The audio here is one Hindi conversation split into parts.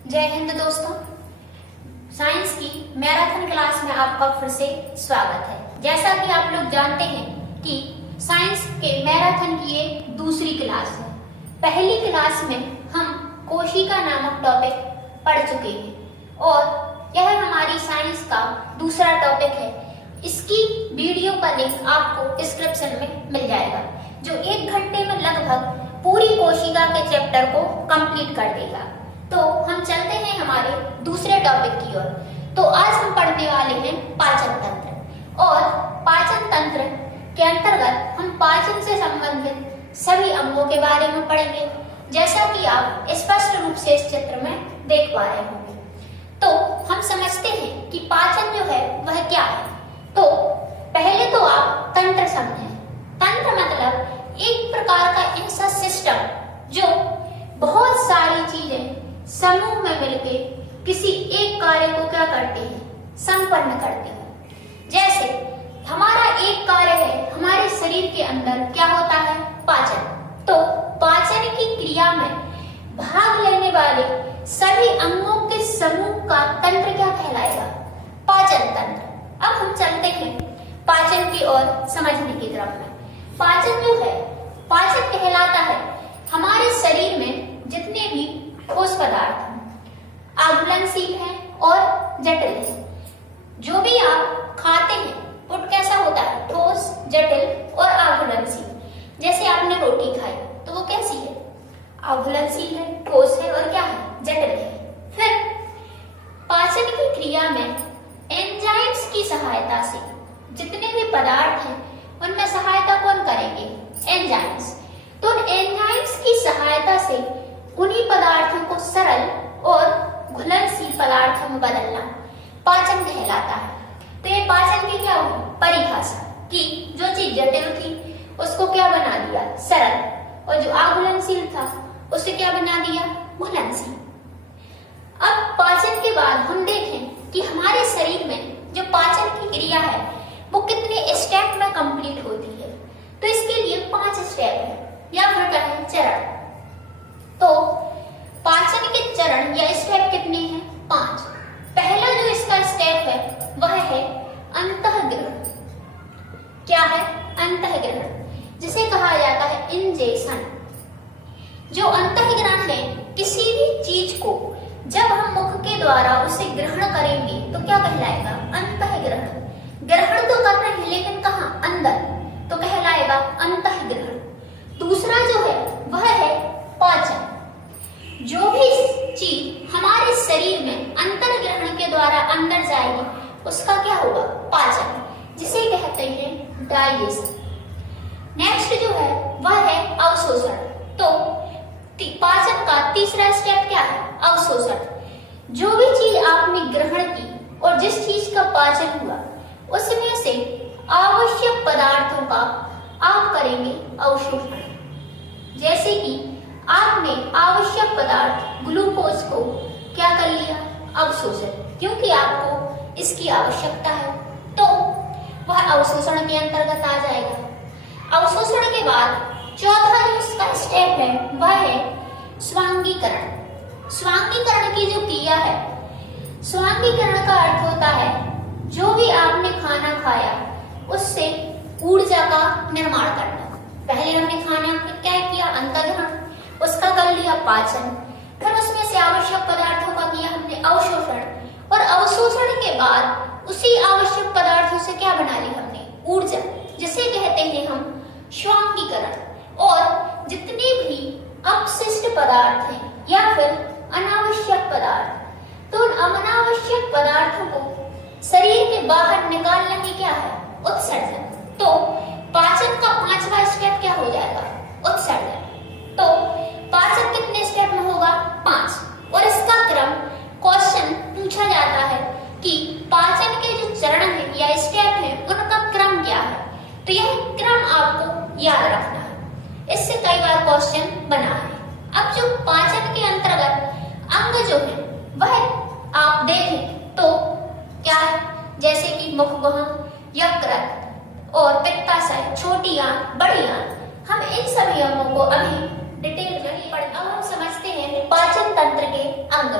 जय हिंद दोस्तों, साइंस की मैराथन क्लास में आपका फिर से स्वागत है। जैसा कि आप लोग जानते हैं कि साइंस के मैराथन की ये दूसरी क्लास है। पहली क्लास में हम कोशिका नामक टॉपिक पढ़ चुके हैं और यह हमारी साइंस का दूसरा टॉपिक है। इसकी वीडियो का लिंक आपको डिस्क्रिप्शन में मिल जाएगा, जो 1 घंटे में लगभग पूरी कोशिका के चैप्टर को कंप्लीट कर देगा। तो हम चलते हैं हमारे दूसरे टॉपिक की ओर। तो आज हम पढ़ने वाले हैं पाचन तंत्र, और पाचन तंत्र के अंतर्गत हम पाचन से संबंधित सभी अंगों के बारे में पढ़ेंगे, जैसा कि आप स्पष्ट रूप से इस चित्र में देख पा रहे होंगे। तो हम समझते हैं कि पाचन जो है वह क्या है। तो पहले तो आप तंत्र समझें। तंत्र मतलब एक प्रकार का ऐसा सिस्टम जो बहुत सारी चीजें समूह में मिलके किसी एक कार्य को क्या करते हैं, संपन्न करते हैं। जैसे हमारा एक कार्य है, हमारे शरीर के अंदर क्या होता है, पाचन। तो पाचन की क्रिया में भाग लेने वाले सभी अंगों के समूह का तंत्र क्या कहलाएगा, पाचन तंत्र। अब हम चलते हैं पाचन की ओर समझने की तरफ में। पाचन जो है, पाचन कहलाता है हमारे शरीर में जितने भी ठोस पदार्थ आघूलनशील है और जटिल है। जो भी आप खाते हैं वो कैसा होता है, ठोस, जटिल और आघूलनशील। जैसे आपने रोटी खाई तो वो कैसी है, आघूलनशील है, ठोस है और क्या है, जटिल है। फिर पाचन की क्रिया में एंजाइम्स की सहायता से जितने भी पदार्थ हैं उनमें सहायता कौन करेंगे, एंजाइम्स। तो एंजाइम्स की सहायता से उन्हीं पदार्थों को सरल और घुलनशील पदार्थों में बदलना पाचन कहलाता है। तो ये पाचन की क्या हुई परिभाषा कि जो चीज जटिल थी उसको क्या बना दिया, सरल, और जो अघुलनशील था उसे क्या बना दिया, घुलनशील। अब पाचन के बाद हम देखें कि हमारे शरीर में जो पाचन की क्रिया है वो कितने स्टेप में कंप्लीट होती है। तो इसके लिए 5 स्टेप है या फिर कहें चरण। तो पाचन के चरण या स्टेप कितने हैं, 5। पहला जो इसका स्टेप है वह है अंतःग्रहण। क्या है, अंतःग्रहण, जिसे कहा जाता है इंजेक्शन। जो अंतःग्रहण है, किसी भी चीज को जब हम मुख के द्वारा उसे ग्रहण करेंगे तो क्या कहलाएगा, अंतःग्रहण। ग्रहण तो कर रहे हैं लेकिन कहाँ, अंदर, तो कहलाएगा अंतःग्रहण। दूसरा जो है वह है पाचन। जो भी चीज हमारे शरीर में अंतर्ग्रहण के द्वारा अंदर जाएगी उसका क्या होगा, पाचन, जिसे कहते हैं डाइजेशन। नेक्स्ट जो है वह है अवशोषण। तो पाचन का तीसरा स्टेप क्या है, अवशोषण। जो भी चीज आपने ग्रहण की और जिस चीज का पाचन हुआ उसमें से आवश्यक पदार्थों का आप करेंगे अवशोषण। जैसे कि आपने आवश्यक पदार्थ ग्लूकोज को क्या कर लिया, अवशोषण, क्योंकि आपको इसकी आवश्यकता है, तो वह अवशोषण के अंतर्गत आ जाएगा। अवशोषण के बाद चौथा जो इसका स्टेप है वह है स्वांगीकरण। स्वांगीकरण की जो क्रिया है, स्वांगीकरण का अर्थ होता है जो भी आपने खाना खाया उससे ऊर्जा का निर्माण करना। पहले हमने खाना क्या किया, अंतर्ग्रहण, उसका कर लिया पाचन, फिर उसमें से आवश्यक पदार्थों का किया हमने अवशोषण, और अवशोषण के बाद उसी आवश्यक पदार्थों से क्या बना ली हमने, ऊर्जा, जिसे कहते हैं हम स्वांगीकरण। और जितने भी अपशिष्ट पदार्थ हैं या फिर अनावश्यक पदार्थ, तो उन अनावश्यक पदार्थों को शरीर के बाहर निकालने की क्या है, उत्सर्जन। तो पाचन का 5वां स्टेप क्या हो जाएगा, उत्सर्जन। तो पाचन कितने स्टेप में होगा, 5। और इसका क्रम क्वेश्चन पूछा जाता है कि पाचन के जो चरण है या स्टेप है उनका क्रम क्या है। तो यह क्रम आपको याद रखना है, इससे कई बार क्वेश्चन बना है। अब जो पाचन के अंतर्गत अंग जो है वह आप देखें तो क्या है, जैसे कि मुखगुहा, यकृत और पित्ताशय, छोटी आंत, बड़ी आंत। हम इन सभी अंगों को अभी डिटेल में पढ़। अब हम समझते हैं पाचन तंत्र के अंग।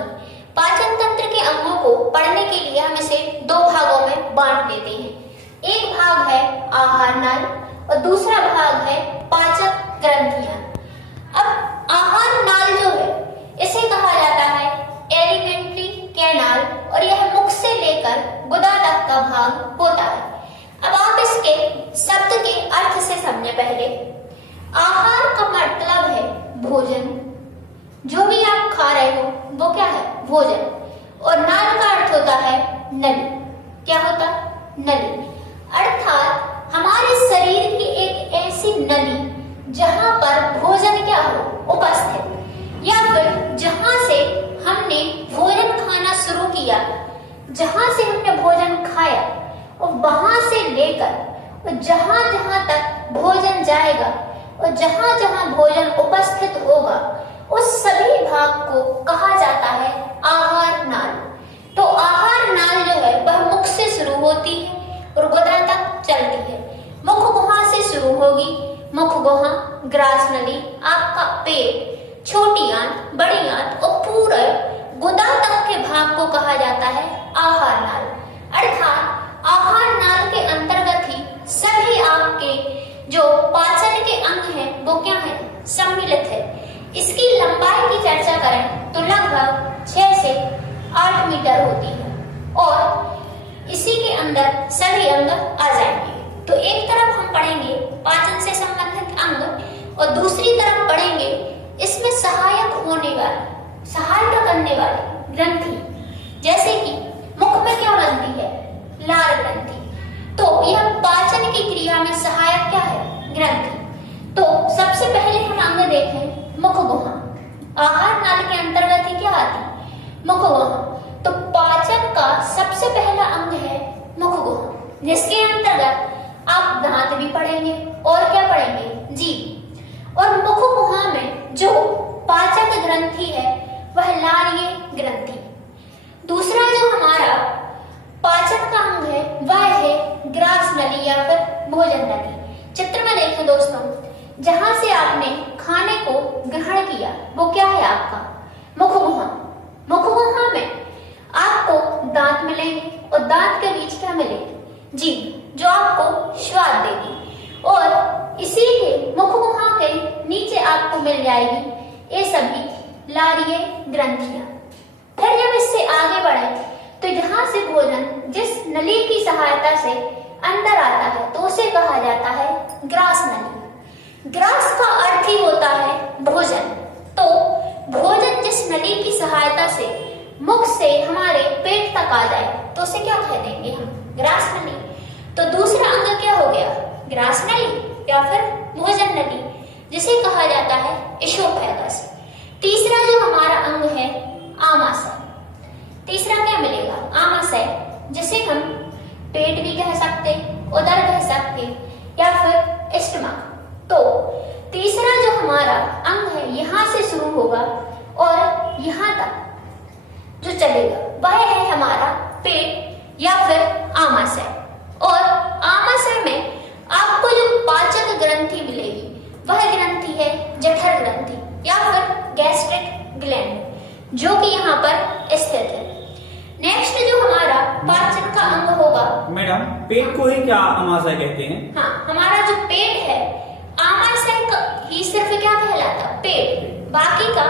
को पढ़ने के लिए हम इसे दो भागों में बांट देते हैं। एक भाग है आहार नाल और दूसरा भाग है पाचक ग्रंथियां। अब आहार नाल जो है इसे कहा जाता है एलिमेंट्री कैनाल और यह मुख से लेकर गुदा तक का भाग होता है। अब आप इसके शब्द के अर्थ से समझे। पहले आहार का मतलब है भोजन, जो भी आप खा रहे हो वो क्या है, भोजन। और नाल का अर्थ होता है नली। क्या होता है, नली। अर्थात हमारे शरीर की एक ऐसी नली जहां पर भोजन क्या हो, उपस्थित, या फिर जहां से हमने भोजन खाना शुरू किया, जहां से हमने भोजन खाया और वहां से लेकर और जहां जहां तक भोजन जाएगा और जहां जहां भोजन उपस्थित होगा उस सभी भाग को कहा जाता है आहार नाल। तो आहार नाल जो है वह मुख से शुरू होती है और गुदा तक चलती है। मुख गुहा से शुरू होगी, मुख गुहा, ग्रास नली, आपका पेट, छोटी आंत, बड़ी आंत और पूरे गुदा तक के भाग को कहा जाता है आहार नाल। अर्थात आहार नाल के अंतर्गत ही सभी आपके जो पाचन के अंग हैं वो क्या है, सम्मिलित है। इसकी लंबाई की चर्चा करें तो लगभग 6 से 8 मीटर होती है और इसी के अंदर सभी अंग आ जाएंगे। तो एक तरफ हम पढ़ेंगे पाचन से संबंधित अंग और दूसरी तरफ पढ़ेंगे इसमें सहायक होने वाले, सहायता करने वाले ग्रंथि। जैसे कि मुख में क्या बनती है, लार ग्रंथि। तो यह पाचन की क्रिया में सहायक क्या है, ग्रंथि। तो सबसे पहले हम अंग देखें मुख गुहा। आहार नाल के अंतर्गत ही क्या आती, मुख गुहा। तो पाचन का सबसे पहला अंग है मुख गुहा, जिसके अंतर्गत आप दांत भी पढ़ेंगे और क्या पढ़ेंगे, जीभ। और मुख गुहा में जो पाचक ग्रंथि है वह लारीय ग्रंथि। दूसरा जो हमारा पाचन का अंग है वह है ग्रास नली या फिर भोजन नली। चित्र में देखें दोस्तों, जहां से आपने खाने को ग्रहण किया वो क्या है आपका, मुख गुहा। मुख गुहा में आपको दांत मिलेंगे और दांत के बीच क्या मिलेगी, जीभ, जो आपको स्वाद देगी। और इसी के मुख गुहा के नीचे आपको मिल जाएगी ये सभी लारीय ग्रंथियां। फिर जब इससे आगे बढ़े तो यहाँ से भोजन जिस नली की सहायता से अंदर आता है तो उसे कहा जाता है ग्रास नली। ग्रास का अर्थ ही होता है भोजन। तो भोजन जिस नली की सहायता से मुख से हमारे पेट तक आ जाए तो उसे क्या कह देंगे हम, ग्रास नली। तो दूसरा अंग क्या हो गया, ग्रास नली या फिर भोजन नली, जिसे कहा जाता है इशोफेगस। तीसरा जो हमारा अंग है आमाशय। तीसरा क्या मिलेगा, आमाशय, जिसे हम पेट भी कह सकते, उदर कह सकते या फिर स्टमक। तो तीसरा जो हमारा अंग है यहाँ से शुरू होगा और यहाँ तक जो चलेगा वह है हमारा पेट या फिर आमाशय। और आमाशय में आपको जो पाचक ग्रंथि मिलेगी वह ग्रंथि है जठर ग्रंथि या फिर गैस्ट्रिक ग्लैंड, जो कि यहाँ पर स्थित है। नेक्स्ट जो हमारा पाचन का अंग होगा, मैडम पेट को ही क्या आमाशय कहते हैं? हाँ, हमारा जो पेट है आमाशय ही सिर्फ क्या कहलाता, पेट। बाकी का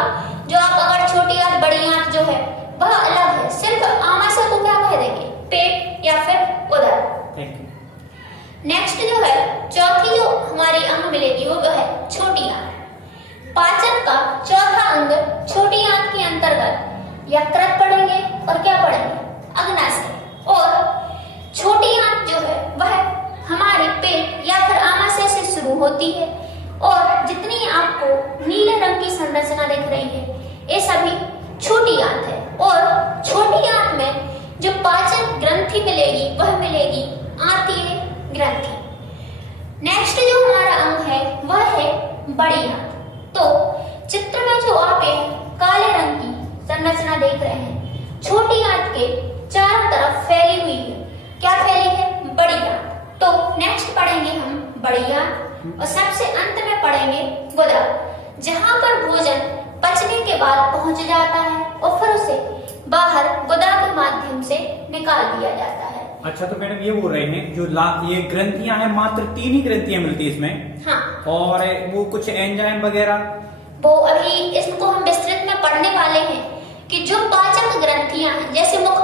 जो आप अगर छोटी आंत बड़ी आंत जो है वह अलग है, सिर्फ आमाशय को क्या कह देंगे, पेट या फिर उदर। नेक्स्ट जो है चौथी जो हमारी अंग मिलेगी वो है छोटी आंत। पाचन का चौथा अंग छोटी आंत के अंतर्गत यकृत पढ़ेंगे और क्या पढ़ेंगे, अग्नाशय। और छोटी आंत जो है वह हमारे पेट या फिर आमाशय से शुरू होती है और जितनी आपको नीले रंग की संरचना दिख रही है ये सभी छोटी आंत है। और छोटी आंत में जो पाचन ग्रंथि मिलेगी वह मिलेगी आंतीय ग्रंथि। नेक्स्ट जो हमारा अंग है वह है बड़ी आंत। तो चित्र में जो आप काले रंग की संरचना देख रहे हैं, छोटी आंत के चारों तरफ फैली हुई है, क्या फैली है, बड़ी आंत। तो नेक्स्ट पढ़ेंगे हम बड़ी आंत और सबसे अंत में पढ़ेंगे गुदा, जहां पर भोजन पचने के बाद पहुंच जाता है और फिर उसे बाहर गुदा के माध्यम निकाल दिया जाता है। अच्छा, तो मैडम ये बोल रहे हैं जो ये ग्रंथियां हैं, मात्र 3 ही ग्रंथियां मिलती है इसमें। हाँ, और वो कुछ एंजाइम वगैरह वो अभी इसको हम विस्तृत में पढ़ने वाले हैं कि जो पाचक ग्रंथियां हैं, जैसे मुख